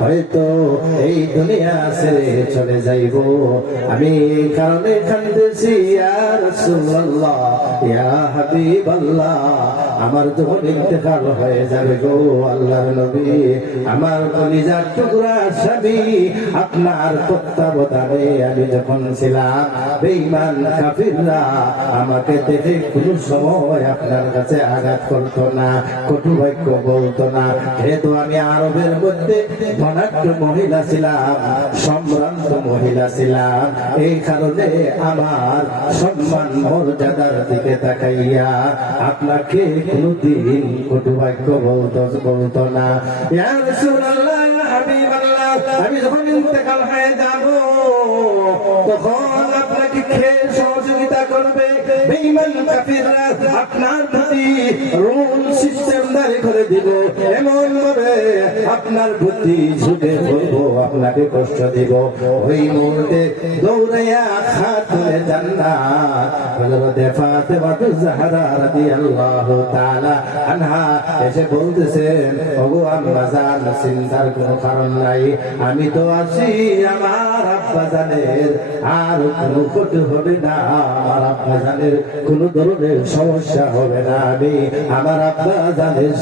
হয়তো এই দুনিয়া ছেড়ে চলে যাইব। আমি কারণে আমার যখন ইন্তেকাল হয়ে যাবে গো আল্লাহর নবী, আমার কলিজার টুকরা স্বামী, আপনার তত্ত্বাবধানে আমি যখন ছিলাম কাফিররা আমাকে দেখে কোনো সময় আপনার কাছে আঘাত করতো না, কটু বলতো না। যেহেতু আমি আরবের মধ্যে ধনাঢ্য মহিলা ছিলাম, সম্ভ্রান্ত মহিলা ছিলাম। এই কারণে আমার সম্মান মর্যাদার দিকে তাকাইয়া আপনাকে কোনদিন কটু বাক্য বলতো বলতো না। আমি যখন ইন্তেকাল হয়ে যাব, তখন আপনাকে খেয়ে সহযোগিতা করবে? বেঈমান কাফিররা আপনার প্রতি রুল দিব, এমন ভাবে আপনার বুদ্ধি ঝুঁকে ধরবো, আপনাকে কষ্ট দিব। ওই মুহূর্তে দৌড়াইয়া চিন্তার কারণ নাই। আমি তো আছি আমার আব্বা জানের, আর কোনো ক্ষতি হবে না। আমার আব্বা জানের কোনো ধরনের সমস্যা হবে না। আমি আমার আব্বা জানের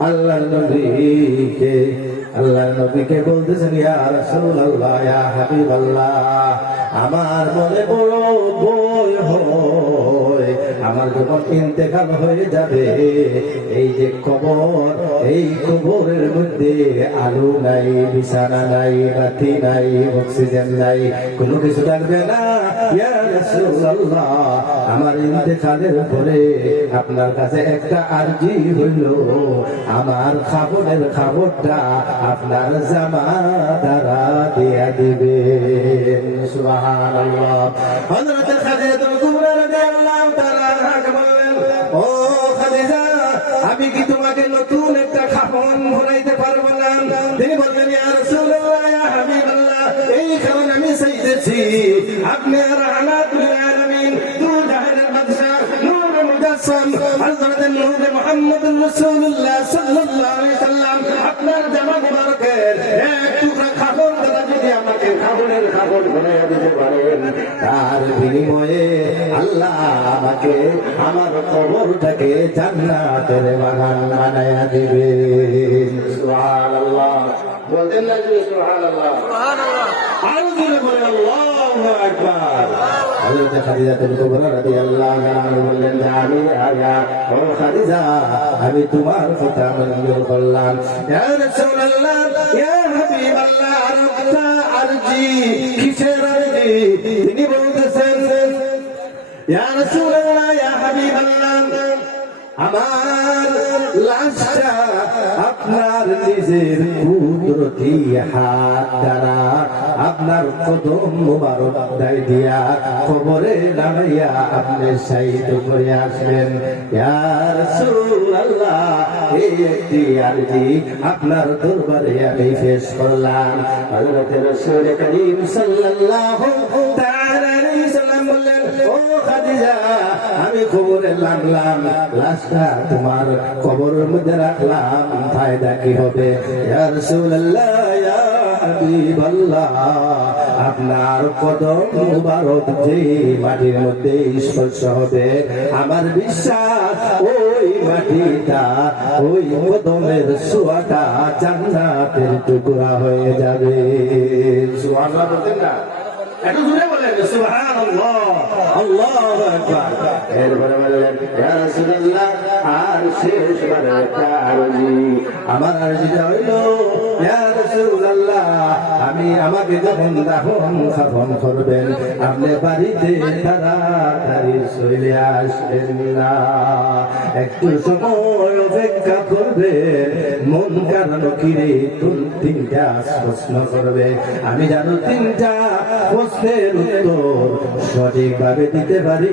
আল্লাহ নবীকে আল্লাহ নবীকে বলতেছেন ইয়া রাসূলুল্লাহ ইয়া হাবিবাল্লাহ আমার মনে বড় বই হয় আমার যখন ইন্তেকাল হয়ে যাবে। এই যে কবর, এই কবরের মধ্যে আলু নাই, বিছানা নাই, বাতি নাই, অক্সিজেন নাই, কোনো কিছু থাকবে না। আমার ইন্তেকালের পরে আপনার কাছে একটা আরজি হইল। আমার খাবরের খাবরটা আপনার জামা দ্বারা দিয়া দিবেন। সুবহানাল্লাহ। আমি কি তোমাকে নতুন একটা খাপন ঘুরাইতে পারব না? তিনি বললেন এই কারণে আমি চাইতেছি, আপনি আপনার জামা মুবারকের এক টুকরা দ্বারা যদি আমাকে কাপড়ের কাপড় বানাইয়া দিতে পারেন, তার বিনিময়ে আল্লাহ আমাকে আমার কবরটাকে জান্নাতের বাগান সুবহানাল্লাহ। বলতেন না যে সুবহানাল্লাহ। আরও জোরে বলেন আল্লাহু আকবার। হযরত খাদিজাতুল কুবরা রাদিয়াল্লাহু আনহা বললেন আমি আয়া ও খাদিজা আমি তোমার কথা মঞ্জুর করলাম। ইয়া রাসূলুল্লাহ ইয়া হাবিবাল্লাহ আরবতা আরজি কিসের আরজি তিনি বলতেছেন ইয়া রাসূলুল্লাহ ইয়া হাবিবাল্লাহ আপনার নিজের কুদরতি হাত দ্বারা আপনার কদম মুবারক দায় দিয়া নামাইয়া আপনি সাইদ করে আসবেন। ইয়া একটি আরজি আপনার দরবারে আমি পেশ করলাম। করিম সাল্লাল্লাহু লাশটা তোমার কবরের মধ্যে রাখলাম, ফায়দা কি হবে? আপনার কদম যে মাটির মধ্যে স্পর্শ হবে, আমার বিশ্বাস ওই মাটিটা, ওই কদমের সোয়াটা জান্নাতের টুকরা হয়ে যাবে। সুবহানাল্লাহ বলতেন না? একটু জুড়ে বলেন সুবহানাল্লাহ। আল্লাহু আকবার। এরপরে বললেন আমার আরজিটা হইল আমি আমাকে যখন দাফন খাফন করবেন আপনি বাড়িতে তাড়াতাড়ি চলে আসবেন না একটু সময় অপেক্ষা করবেন মন কারণ কিরে তিনটা প্রশ্ন করবে আমি জানো তিনটা প্রশ্নের উত্তর সঠিকভাবে দিতে পারি